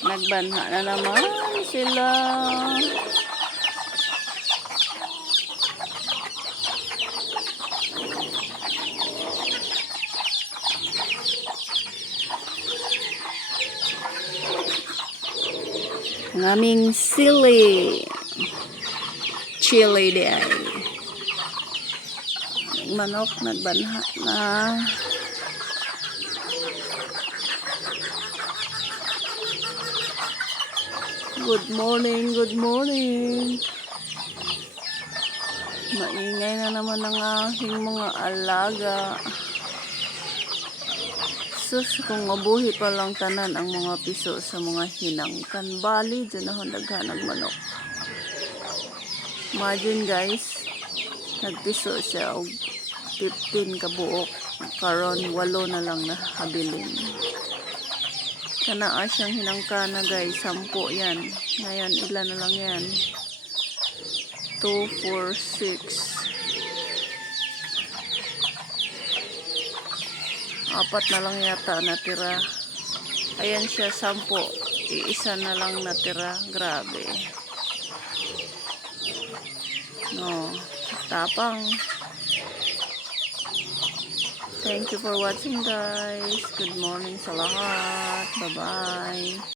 Nagbanha na naman sila. Ang aming chili day. Manok nagbanha na. Good morning, good morning. Maingay na naman ang aking mga alaga. Sus, kung mabuhi pa lang tanan ang mga piso sa mga hinangkan. Bali, dyan ako naghanag manok. Imagine guys, nagpiso siya og 15 kabuok. Karon 8 na lang nakabilin. Kanaa siyang hinangkana guys, 10 yan. Ngayon, ilan na lang yan? 2, 4, 6. 4 na lang yata natira. Ayan siya, 10. Iisa na lang natira. Grabe. No, tapang. Thank you for watching guys. Good morning sa lahat. Bye-bye.